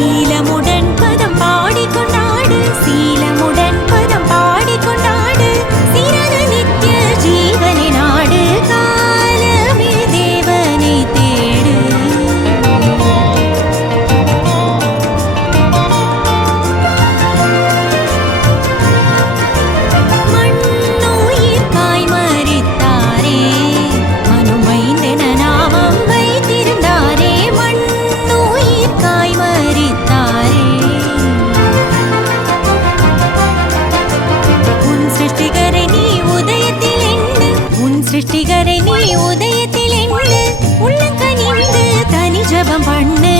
சீலமுடன் பதம் பாடிக்கொண்டாடு சீலமுடன் பதம் பாடிக்கொண்டாடு சிறன நித்திய ஜீவனை நாடு காலமே தேவனை தேடு மண்ணுயிர்க்காய் மரித்தாரே மனுமைந்தென நாமம் வைத்திருந்தாரே மண்ணுயிர்க்காய் மரித்தாரே உன் சிருஷ்டிகரை நீ உதயத்தில் எண்ணு உன் சிருஷ்டிகரை நீ உதயத்தில் எண்ணு உள்ளங்கனிந்து தனி ஜபம் பண்ணு